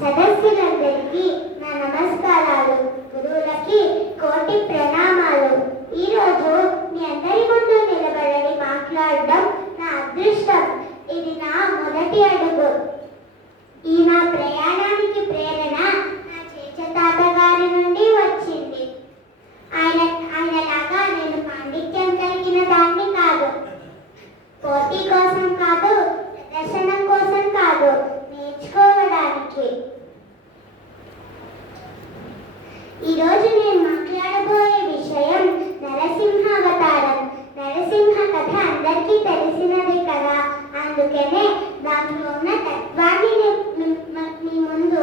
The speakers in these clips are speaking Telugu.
సదస్సులందరికీ నా నమస్కారాలు, గురువులకి కోటి ప్రణామాలు. ఈరోజు మీ అందరి ముందు నిలబడి మాట్లాడడం నా అదృష్టం. ఇది నా మొదటి అడుగు. ఈ నా ప్రయాణానికి ప్రేరణ నా చేచతాత గారి నుండి వచ్చింది. ఆయనలాగా నేను పాండిత్యం కలిగిన దాన్ని కాదు, పోటీ కోసం కాదు, ప్రదర్శనం కోసం కాదు, నేర్చుకోవడానికి. ఈరోజు నేను మాట్లాడబోయే విషయం నరసింహావతారం. నరసింహ కథ అందరికీ తెలిసినదే కదా, అందుకనే దాంట్లో ఉన్న తత్వాన్ని మీ ముందు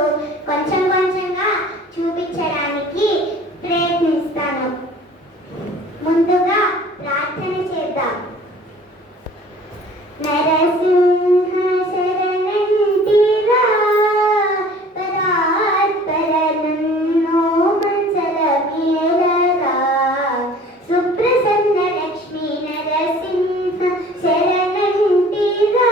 కొంచెం కొంచెంగా చూపించడానికి ప్రయత్నిస్తాను. ముందుగా ప్రార్థన చేద్దాం. నరసింహ శరణంటిరా పరాత్పర నన్నో మంచల మీరగా సుప్రసన్న లక్ష్మీ నరసింహ శరణంటిరా.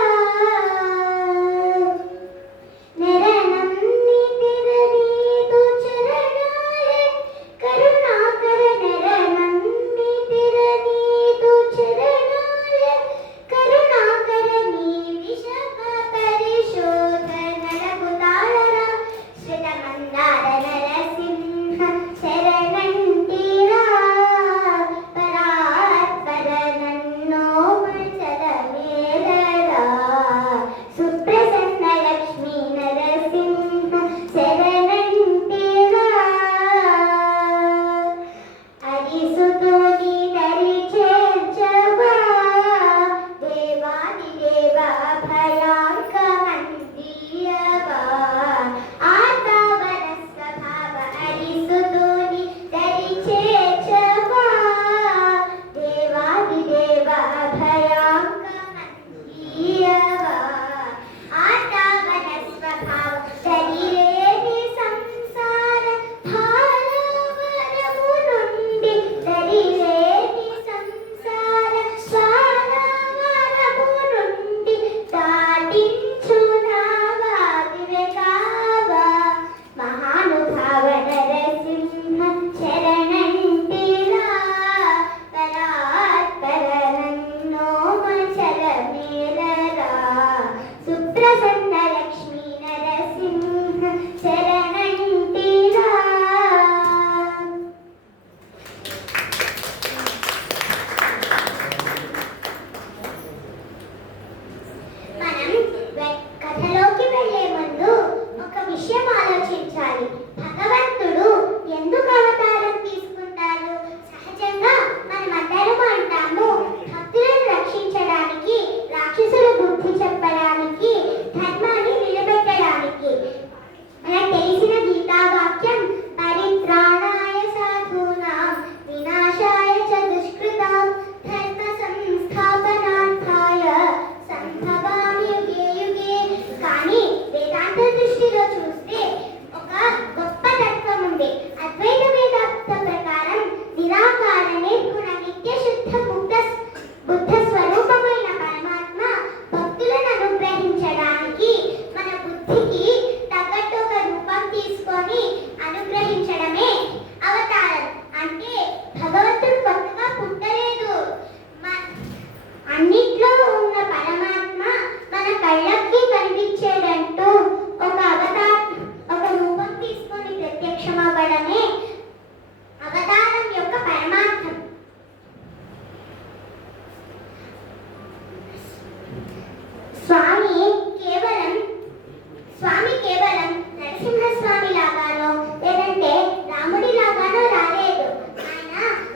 స్వామి కేవలం నరసింహస్వామి లాగానో లేదంటే రాముడి లాగానో రాలేదు. ఆయన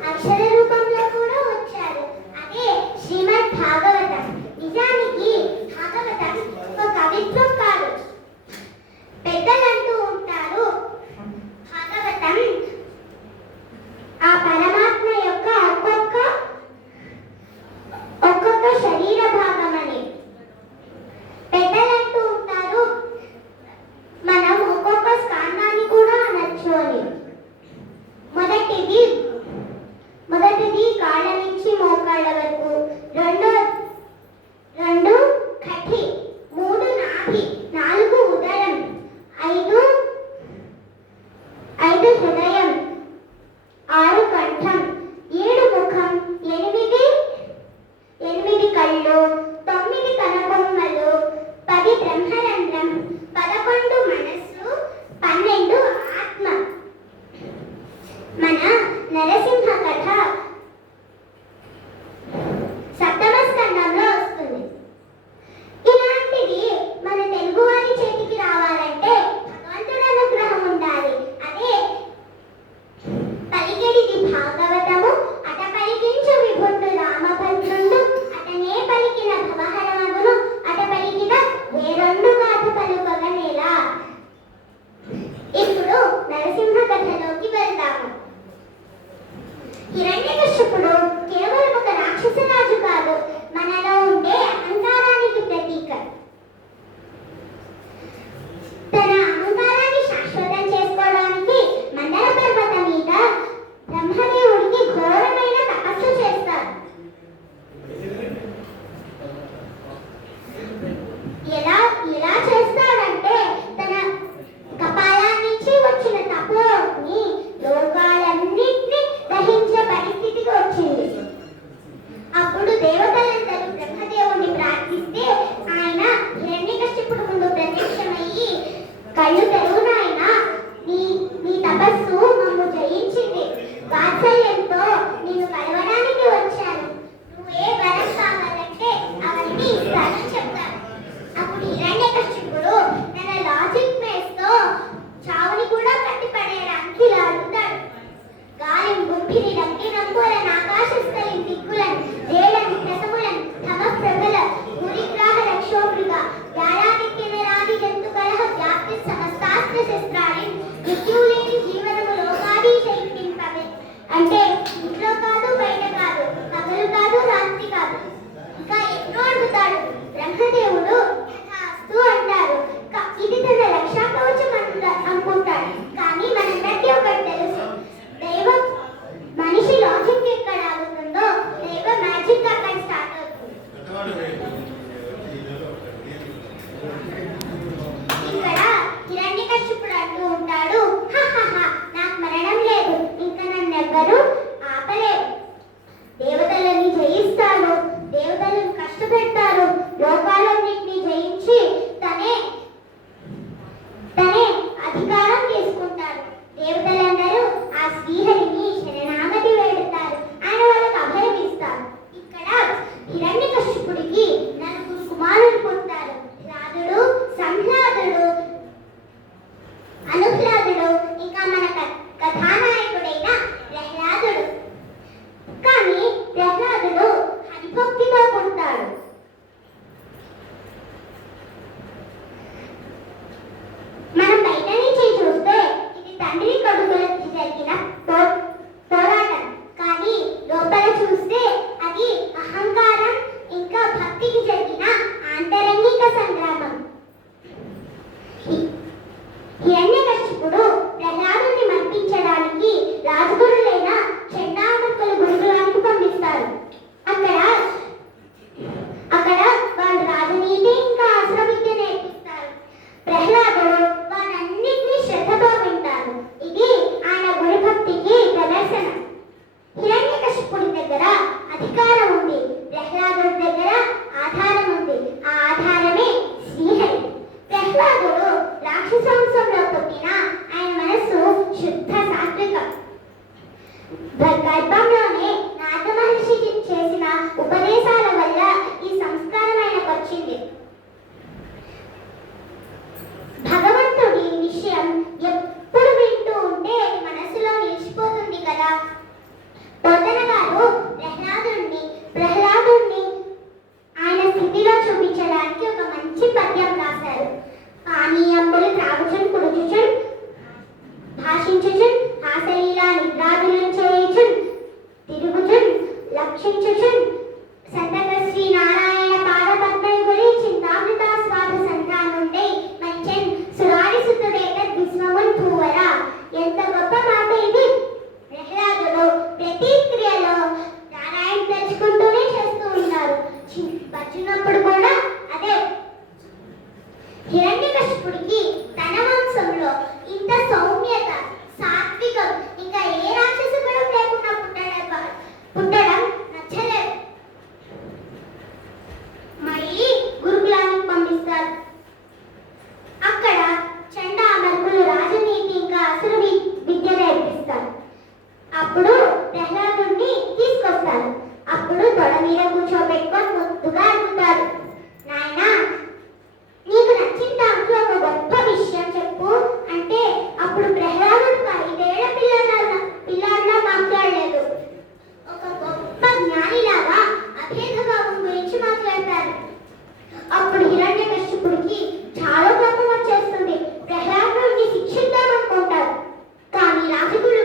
అక్షర రూపంలో కూడా వచ్చారు. అదే శ్రీమద్ భాగవతం. నిజానికి భాగవతం ఒక కవిత్వం కాదు. పెద్దలంటూ ఉంటారు భాగవతం ఆ పరమాత్మ యొక్క ఒక్కొక్క శరీర భాగమని. పెద్దలంటూ ఉంటారు మనం ఒక్కొక్క స్కాందాన్ని కూడా అనొచ్చు అని. మొదటిది కాళ్ళ నుంచి మోకాళ్ళ వరకు, రెండు కఠి, 3 నాభి, 4 ఉదరం, 5 హృదయం, 6 కంఠం, 7 ముఖం, 8 కళ్ళు, 9 కనుబొమ్మలు, 10 బ్రహ్మరంధ్రం, 11 మనస్సు, 12 ఆత్మ. మన నరసింహ కథ సప్తమ స్కందంలో వస్తుంది. ఇలాంటిది మన తెలుగువారి చేతికి రావాలంటే భగవంతుడి అనుగ్రహం ఉండాలి. అదే పలికెడిది భాగవతము, అట పలికించు విభుడు రామభద్రుండు, అటనే పలికిన భవహరమగును, అట పలికిన వేరొండు గాథ పలుకగనేలా. ఇప్పుడు నరసింహ కథలోకి వెళ్దాము. హిరణ్యకశ్యపుడు కేవలం ఒక రాక్షస రాజు కాదు, మనలో ఉండే అహంకారానికి ప్రతీక. తన అహంకారాన్ని శాశ్వతం చేసుకోవడానికి మందర పర్వతం మీద బ్రహ్మదేవుడికి ఘోరమైన తపస్సు చేస్తారు. ఎలా చేస్తాడంటే తన కపాలం నుంచి వచ్చిన తపోని లోకాలన్నింటినీ దహించే పరిస్థితికి వచ్చింది. అప్పుడు దేవతలందరూ బ్రహ్మదేవుడిని ప్రార్థిస్తే ఆయన హిరణ్యకశ్యపుడు ముందు ప్రత్యక్షమయ్యి, కళ్ళు తెరువు నాయన, నీ తపస్సు మమ్ము జయించింది. వాత్సల్యంతో నేను కలవడానికి వచ్చాను. నువ్వే వరం కావాలంటే అవన్నీ ఇస్తానని చెప్తాను. అప్పుడు హిరణ్యకశ్యపుడు తన లాజిక్ బేస్ తో చావుని కూడా కట్టిపడేయడానికి ఇలా అడుగుతాడు. గాలిం గుంపిని రంగి రంగులను ఆకాశస్థలిని దిక్కులను జేడని ప్రథములను తమ ప్రబల గురిగ్రాహ రక్షోమృగ యారాదిత్యనరాది జంతు కలహ వ్యాప్తి సమస్తాస్త్ర శస్త్రాన్ని మృత్యులేని జీవనము లోకాది శైలింపవే. అంటే ఇంట్లో కాదు, బయట కాదు, పగలు కాదు, రాత్రి కాదు, ఇంకా ఎన్నో అడుగుతాడు. బ్రహ్మదేవుడు తథాస్తు అంటారు. ఇది తన రక్షా కవచం అనుకుంటాడు. కానీ మనందరికీ ఒకటి తెలుసు, దైవం మనిషి లాజిక్ ఎక్కడ ఆగుతుందో దైవ మ్యాజిక్ అక్కడ స్టార్ట్ అవుతుంది. ఇక్కడ హిరణ్యకశ్యపుడు అంటూ ఉంటాడు, నాకు మరణం లేదు, ఇంకా నన్ను ఎవ్వరూ ఆపలేరు. దేవతలని జయిస్తాడు, దేవతలను కష్టపెడతారు, లోకాలన్నింటినీ జయించి తనే అధికారం తీసుకుంటారు. దేవతలందరూ ఆ శ్రీహరిని శరణాగతి వేడుతారు. ఆయన వాళ్ళకి అభయం ఇస్తారు. ఇక్కడ హిరణ్యకశ్యపుడికి 4 కుమారులు పుడతారు. రాధుడు, సంహ్లాదుడు, అనుహ్లాదుడు, ఇంకా మన కథానాయకుడైన ప్రహ్లాదుడు. కానీ ప్రహ్లాదుడు హరిభక్తితో పుడతాడు. మనం బయట నుంచి చూస్తే ఇది తండ్రి కొడుకులకి జరిగిన పోరాటం. కానీ లోపల చూస్తే అది అహంకారం ఇంకా భక్తికి జరిగిన ఆంతరంగిక సంగ్రామం. హిరణ్యకశ్యపుడు ప్రహ్లాదుని మర్పించడానికి రాజగురులైన చండామర్కుల గురుకులానికి పంపిస్తారు. అక్కడ వాళ్ళు రాజనీతి ఇంకా అస్త్ర విద్య నేర్పిస్తారు. ప్రహ్లాదుడు వాటన్నిటినీ శ్రద్ధతో వింటారు. ఇది ఆయన గురుభక్తికి ప్రదర్శన. హిరణ్యకశ్యపుడి దగ్గర అధికారం ఉంది, ప్రహ్లాదుడి దగ్గర ఆధారం ఉంది. ఆ ఆధారమే శ్రీహరి. ప్రహ్లాదుడు రాక్షసాంశంలో పుట్టిన ఆయన మనస్సు శుద్ధ సాత్వికం. గర్భంలోనే నారద మహర్షి చేసిన ఉపదేశాల వల్ల ఈ సంస్కారం ఆయనకు వచ్చింది. హిరణ్యకశిపుడికి తన వంశంలో ఇంత సౌమ్యత, సాత్వికం ఇంకా ఏ రాక్షసుడు లేకుండా పుట్టడం నచ్చలేదు. మళ్ళీ గురుకులానికి పంపిస్తారు. అక్కడ చండామర్కులు రాజనీతి ఇంకా అసురు విద్య నేర్పిస్తారు. అప్పుడు ప్రహ్లాదుడిని తీసుకొస్తారు. అప్పుడు తొడ మీద కూర్చోబెట్టుకొని ముద్దుగా అడుగుతారు, నాయనా నీకు నచ్చిన దాంట్లో ఒక గొప్ప విషయం చెప్పు అంటే అప్పుడు ప్రహ్లాదుడు 5 ఏళ్ల పిల్లాడిలా మాట్లాడలేదు. ఒక గొప్ప జ్ఞానిలాగా అభేదభావం గురించి మాట్లాడతారు. అప్పుడు హిరణ్యకశిపుడికి చాలా కోపం వచ్చేస్తుంది. ప్రహ్లాదుడిని శిక్షిద్దామనుకుంటారు. కానీ రాజుకుడు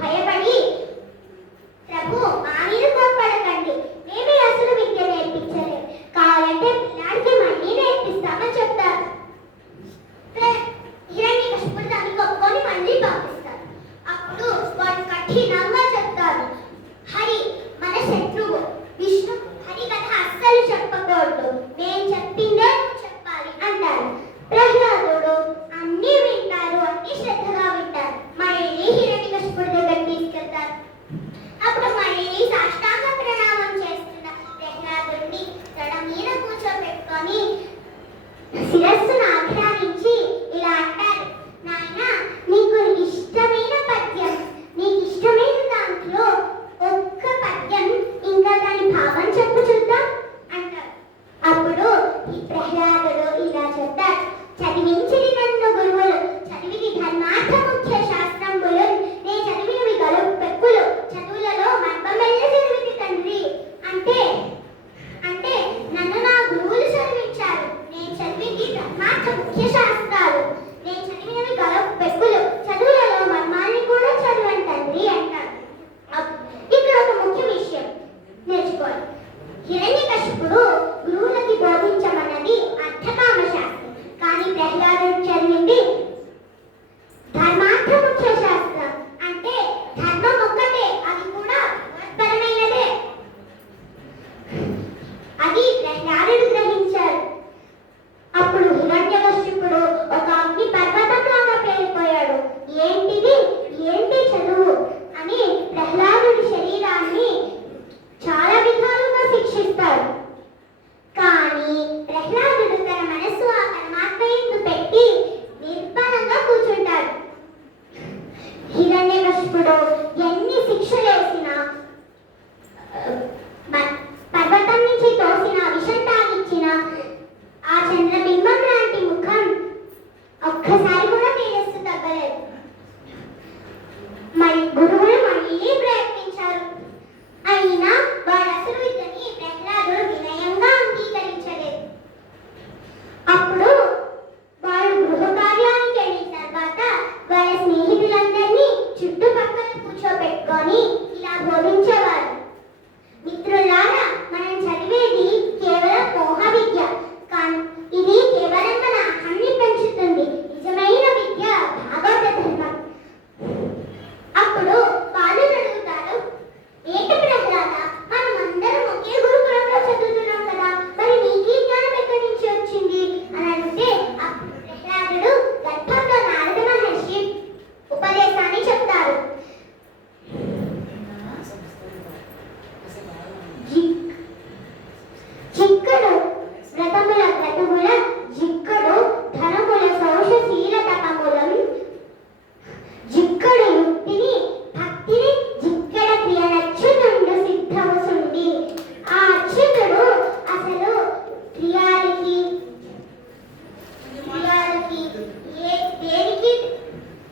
భయపడి, ప్రభు మా మీద కోప్పడకండి, మేమే అసలు విద్య నేర్పించలేదు, కావాలంటే పిల్లాడికి మళ్ళీ నేర్పిస్తామని చెప్తారు. హిరణ్యకశిపుడు దాన్ని కొట్టుకొని మళ్ళీ పంపిస్తారు. అప్పుడు వాడు కఠినంగా చెప్తారు, హరి మన శత్రువు, విష్ణు హరి కథ అస్సలు చెప్పకూడదు, నేను చెప్పిందే చెప్పాలి అంటారు. ప్రహ్లాదుడు అన్నీ వింటారు, అన్ని శ్రద్ధగా వింటారు. మళ్ళీ హిరణ్యకశిపుడి దగ్గర తీసుకెళ్తారు. అప్పుడు మళ్ళీ సాష్టాంగ ప్రణామం చేస్తున్న ప్రహ్లాదుడిని తన మీద కూర్చోబెట్టుకొని శిరస్సును ఆఘ్రానించి ఇలా అంటారు, నాయనా నీకు ఇష్టమైన పద్యం, నీకు ఇష్టమైన దాంట్లో ఒక్క పద్యం ఇంకా దాని భావం చెప్పు చూద్దాం అంటారు. అప్పుడు ఈ ప్రహ్లాదుడు ఇలా చెప్తాడు, చదివించిది నన్ను గురువులు, చదివిది ధర్మార్థ ముఖ్య శాస్త్రంబులు, నే చదివినవి గలుపు పెక్కులు, చదువులలో మర్మమెల్ల చదివింది తండ్రి. అంటే నన్ను నా గురువులు చదివించారు, నేను చదివింది ధర్మార్థ ముఖ్య శాస్త్రాలు, నేను చదివినవి గలుపు పెక్కులు, చదువులలో మర్మాన్ని కూడా చదివాను తండ్రి అంటారు. ఇక్కడ ఒక ముఖ్య విషయం నేర్చుకోవాలి. హిరణ్యకశిపుడు గురువులకి బోధించమన్నది అర్థకామ శాస్త్రం, కానీ ప్రహ్లాదుడు చదివింది ధర్మార్థ ముఖ్య శాస్త్రం. అంటే ధర్మం ఒక్కటే, అది కూడా భగవత్పరమైనదే. అది ప్రహ్లాదుడు గ్రహించారు. అప్పుడు హిరణ్యకశిపుడు ఒక అగ్ని పర్వతంలాగా పేలిపోయాడు. ఏంటి చదువు అని ప్రహ్లాదుడి శరీరాన్ని చాలా విధాలుగా శిక్షిస్తాడు. కానీ ప్రహ్లాదుడు తన మనస్సు ఆ పరమాత్మ యందు పెట్టి నిర్భయంగా కూర్చుంటాడు. హిరణ్యకశిపుడు ఎన్ని శిక్షలేసినా, పర్వతం నుంచి తోసిన విషం తాగిచ్చిన ఆ చంద్రబింబం లాంటి ముఖం ఒక్కసారి కూడా తేజస్సు తగ్గలేదు. గురువులు మళ్ళీ ప్రయత్నించారు. అయినా వాడు అసలు విద్యని ప్రహ్లాదుడు వినయంగా అంగీకరించలేదు. అప్పుడు వాడు గృహ కార్యానికి వెళ్ళిన తర్వాత వాళ్ళ స్నేహితులందరినీ చుట్టుపక్కల కూర్చోబెట్టుకొని ఇలా బోధించేవారు, మిత్రులారా మనం చదివేది కేవలం మోహ విద్య, కానీ ఇది కేవలం మన అహాన్ని పెంచుతుంది. నిజమైన విద్య భాగవత ధర్మం. అప్పుడు వాళ్ళు అడుగుతారు, ఏంటి ప్రహ్లాద, మనం అందరం ఒకే గురుకులంలో చదువుతున్నాం కదా, మరి నీకు ఈ జ్ఞానం ఎక్కడి నుంచి వచ్చింది అని అడిగితే అప్పుడు ప్రహ్లాదుడు గర్భంలో నారద మహర్షి ఉపదేశాన్ని చెప్తారు. చిక్కడు వ్రతముల వ్రతుముల జిక్కడు ధనముల శౌషశీల తపములం, జిక్కడు యుక్తిని భక్తిని జిక్కడ క్రియనచ్చుతుండు సిద్ధము సుండి. ఆ అచ్యుతుడు అసలు క్రియాలకి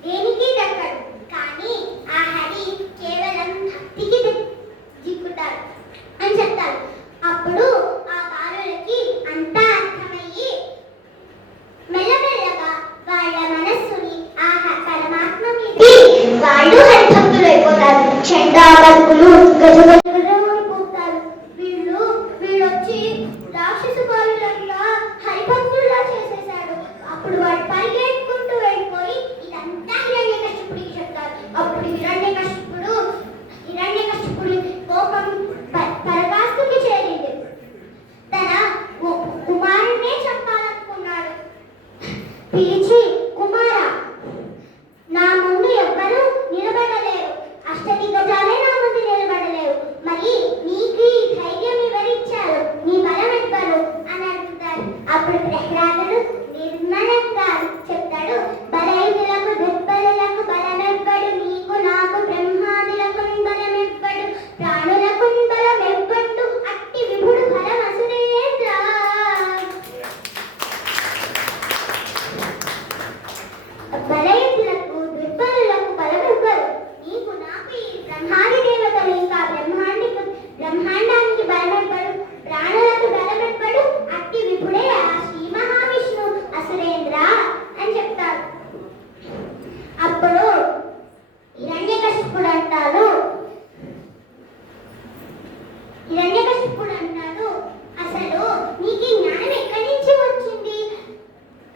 దేనికి దక్కడు, కానీ ఆ హరి కేవలం భక్తికి దిక్కుతాడు అని చెప్తారు. అప్పుడు ఆ బాలులకి అంతా అర్థమయ్యి మెల్లమెల్లగా వాళ్ళ మనస్సుని ఆ పరమాత్మ మీద వాళ్ళు హరిభక్తులు అయిపోతారు. చండామర్కులు గజగజగజోడిపోతారు. వీళ్ళొచ్చి రాక్షస బాలులంతా హరిభక్తుల్లా చేసేశాడు. అప్పుడు వాడు పరిగెట్టుకుంటూ వెళ్ళిపోయి ఇదంతా హిరణ్యకశిపుడికి చెప్తారు. అప్పుడు హిరణ్యకశిపుడి కోపం పరకాస్తుకి చేరింది. తన కుమారుడినే చంపాలనుకున్నాడు. పిలిచి, కుమార, నా ముందు ఎవ్వరూ నిలబడలేరు, అష్టదిగ్గజాలే నా ముందు నిలబడలేరు, మరి నీకు ఈ ధైర్యం ఎవరిచ్చారు, నీ బలం ఎవ్వరు అని అడుగుతారు. అప్పుడు ప్రహ్లాదుడు నిర్మలంగా చెప్తాడు, బలైదులకు దుర్బలులకు బలమెవ్వడు, నీకు నాకు బ్రహ్మాదులకు బలమెవ్వడు, ప్రాణులకు బలమెవ్వడు, అట్టి విభుడు బలం అసురేంద్ర. బలైదులకు దుర్బలులకు బలమెవ్వరు, నీకు నాకు ఈ బ్రహ్మాది దేవతలు ఇంకా బ్రహ్మాండానికి బలమెవ్వడు, ప్రాణులకు బలమెవ్వడు, అట్టి విభుడే ఆ శ్రీ మహావిష్ణు అసురేంద్ర అని చెప్తారు. అప్పుడు హిరణ్యకశిపుడు అంటాడు, అసలు నీకు ఈ జ్ఞానం ఎక్కడి నుంచి వచ్చింది,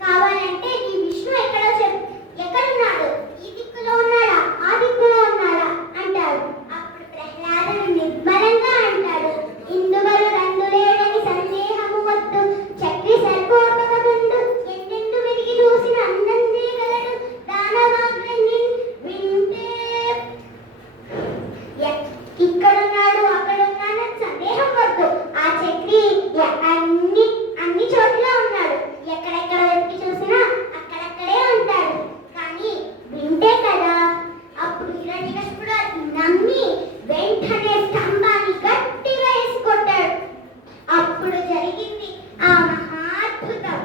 కావాలంటే ఈ విష్ణు ఎక్కడున్నాడు, ఈ దిక్కులో ఉన్నాడా ఆ దిక్కులో ఉన్నాడా అంటాడు. అప్పుడు ప్రహ్లాదుడు నిర్మలంగా అంటాడు, ఇందువలు రందులేడని సందేహము వద్దు, చక్రి సర్వోపగతుండు, ఎందెందు వెతికి చూసిన అందందే గలడు, దానవాగ్ని వింటే ఇక్కడున్నాడు అక్కడున్నాడు సందేహం వద్దు, ఆ చక్రి అన్ని చోట్ల ఉన్నాడు, ఎక్కడెక్కడ వెతికి చూసినా అక్కడక్కడే ఉంటాడు, కానీ వింటే కదా. అప్పుడు హిరణ్యకశిపుడు నమ్మి వెంటనే స్తంభాన్ని గట్టిగా వేసుకొట్టాడు. అప్పుడు జరిగింది ఆ మహాద్భుతం.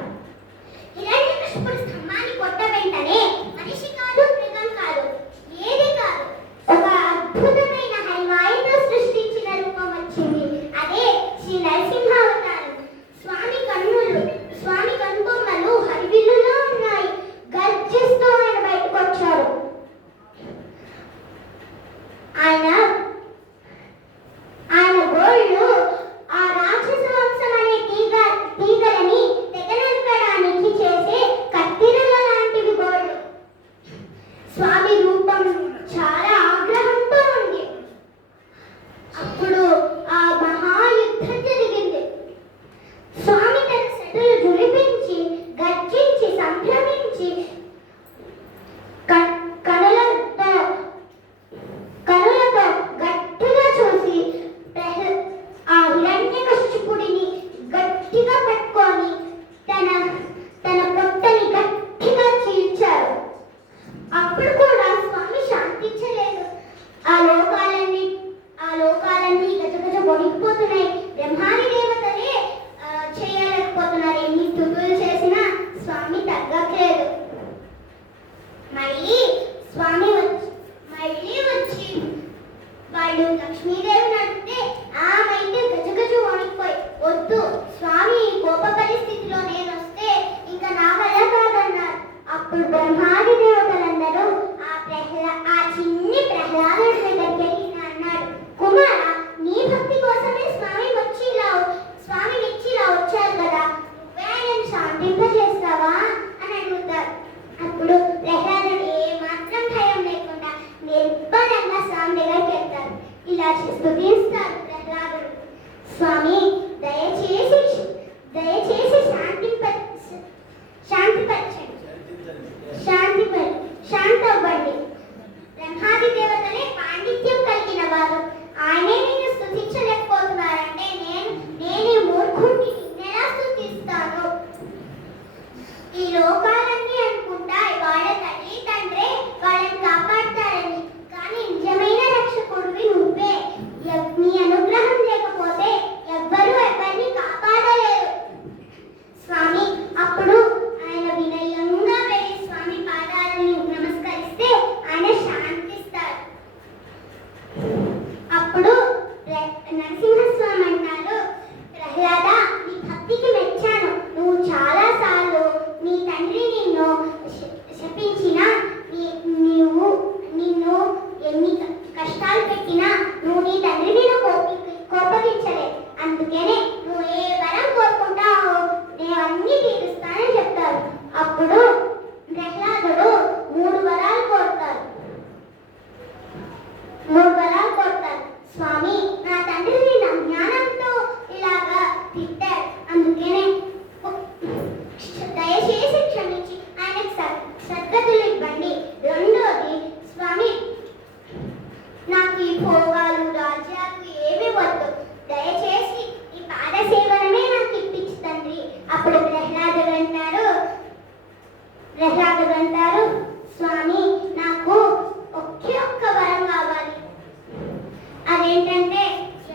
హిరణ్యకశిపుడు స్తంభాన్ని కొట్ట వెంటనే మనిషి కాదు, మృగం కాదు, ఏది కాదు, ఒక అద్భుతమైన హరివాయుతో సృష్టించిన రూపం వచ్చింది. అదే శ్రీ నరసింహావతారం. స్వామి కనుబొమ్మలు హరివిల్లులో ఉన్నాయి. గర్జిస్తూ ఆయన బయటకు వచ్చాడు. ఆయన గోళ్ళు ఆ రాక్షస వంశం అనే తీగలని తెగనరకడానికి చేసే కత్తిరల లాంటివి గోళ్ళు. స్వామి రూపం చాలా ఆగ్రహంతో ఉంది. అప్పుడు ఆ మహాయుద్ధం జరిగింది. స్వామి తన శటులు జులిపించి గర్జించి సంభ్రమించి కనులతో గట్టిగా చూసి ఆ హిరణ్యకశిపుడిని గట్టిగా పట్టుకొని తన పొట్టని గట్టిగా చీల్చారు. అప్పుడు కూడా స్వామి శాంతించలేదు. ఆ లోకాలన్నీ గజగజ వణికిపోతున్నాయి. బ్రహ్మాది దేవతలే చేయలేకపోతున్నారు. ఎన్ని స్తుతులు చేసినా స్వామి తగ్గట్లేదు. మళ్ళీ స్వామి వచ్చి వాళ్ళు లక్ష్మీదేవిని అడిగితే ఆమైతే గజగజ వణికిపోయి, వద్దు స్వామి కోప పరిస్థితిలో నేను వస్తే ఇంకా నా వల్ల కాదన్నారు. అప్పుడు బ్రహ్మాది దేవతలందరూ ఆ చిన్ని ప్రహ్లాదుడి దగ్గరికి వెళ్ళి అన్నాడు, కుమార, నీ భక్తి కోసమే స్వామి వచ్చి ఇలా వచ్చారు కదా, నువ్వే ఆయనను శాంతింపజేస్తావా అని అడుగుతారు. అప్పుడు ప్రహ్లాదుడు ఏమాత్రం భయం లేకుండా నిర్భయంగా స్వామి దగ్గరికి వెళ్తారు. ఇలా స్తుతిస్తారు ప్రహ్లాదుడు, స్వామి దయచేసి శాంతవ్వండి. బ్రహ్మాది దేవతలే పాండిత్యం కలిగిన వారు, ఆయనే నిన్ను స్తుతించలేకపోతున్నారంటే నేను మూర్ఖుడిని ఎలా స్తుతిస్తాను? ఈ లోకాలన్నీ అనుకుంటా వాళ్ళ తల్లి తండ్రే వాళ్ళని కాపాడతారని, కానీ నిజమైన రక్షకుడివి నువ్వే. నీ ప్రహ్లాదుడు అంటారు, స్వామి నాకు ఒకే ఒక్క వరం కావాలి. అదేంటంటే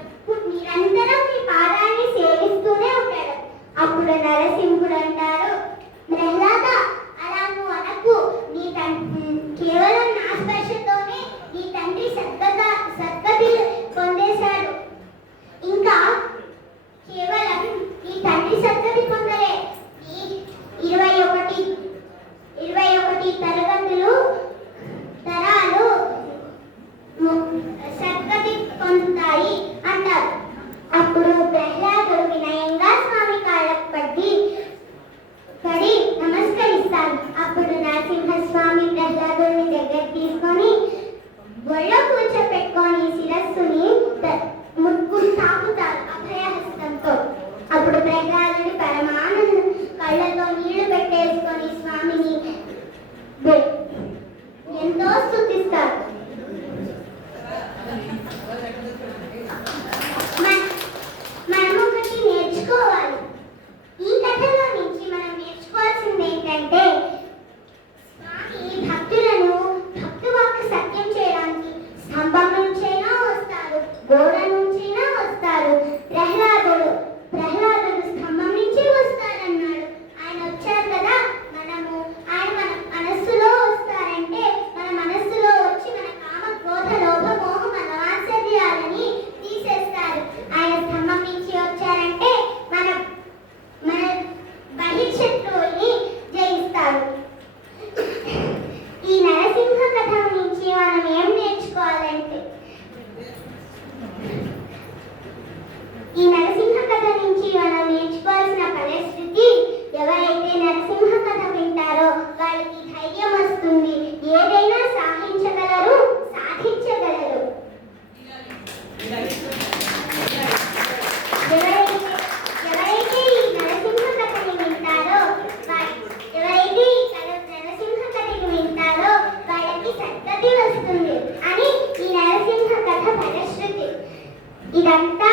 ఎప్పుడు నిరంతరం మీ పాదాన్ని సేవిస్తూనే ఉంటాడు. అప్పుడు నరసింహుడు అంటారు, ప్రహ్లాద అలా నువ్వు అనకు. కేవలం నా స్పర్శతోనే నీ తండ్రి సద్గతి పొందేశాడు. ఇంకా కేవలం నీ తండ్రి సద్గతి పొందలే, ఈ 21 తరాలు సద్గతి పొందుతాయి అంటారు. అప్పుడు ప్రహ్లాదుడు వినయంగా స్వామి కాళ్ళకు పడి నమస్కరిస్తాడు. అప్పుడు నరసింహస్వామి ప్రహ్లాదుడిని దగ్గర తీసుకొని ఒళ్ళో కూర్చోపెట్టుకొని శిరస్సుని ముక్కు తాకుతారు అభయహస్తంతో. అప్పుడు ప్రహ్లాదుడి పరమానంద కళ్ళతో నీళ్లు పెట్టేసుకొని స్వామిని ఎంతో స్తుతిస్తారు. మనం ఒకటి నేర్చుకోవాలి. ఈ కథలో నుంచి మనం నేర్చుకోవాల్సింది ఏంటంటే, స్వామి భక్తులను భక్తువాక్కు సత్యం చేయడానికి స్తంభం నుంచైనా వస్తారు, గోడ నుంచైనా వస్తారు. ప్రహ్లాదుడు స్తంభం నుంచి వస్తారన్నాడు. ఆయన వచ్చారు కదా, ఆయన మన మనస్సులో వస్తారంటే మన మనస్సులో వచ్చి మన కామ క్రోధ లోభ మోహ మదవాత్సర్యాలని తీసేస్తారు. ఆయన స్తంభం నుంచి వచ్చారంటే మన బహిర్శత్రువుని జయిస్తారు. ఈ నరసింహ కథ నుంచి మనం ఏం నేర్చుకోవాలంటే, ఈ నరసింహ కథ నుంచి మనం నేర్చుకోవాల్సిన పరిస్థితి, ఎవరైతే నరసింహ కథ వింటారో వాళ్ళకి ధైర్యం వస్తుంది, ఏదైనా సాధించగలరు. ఎవరైతే ఈ నరసింహ కథని వింటారో వాళ్ళకి సద్గతి వస్తుంది అని ఈ నరసింహ కథ ఫలశ్రుతి. ఇదంతా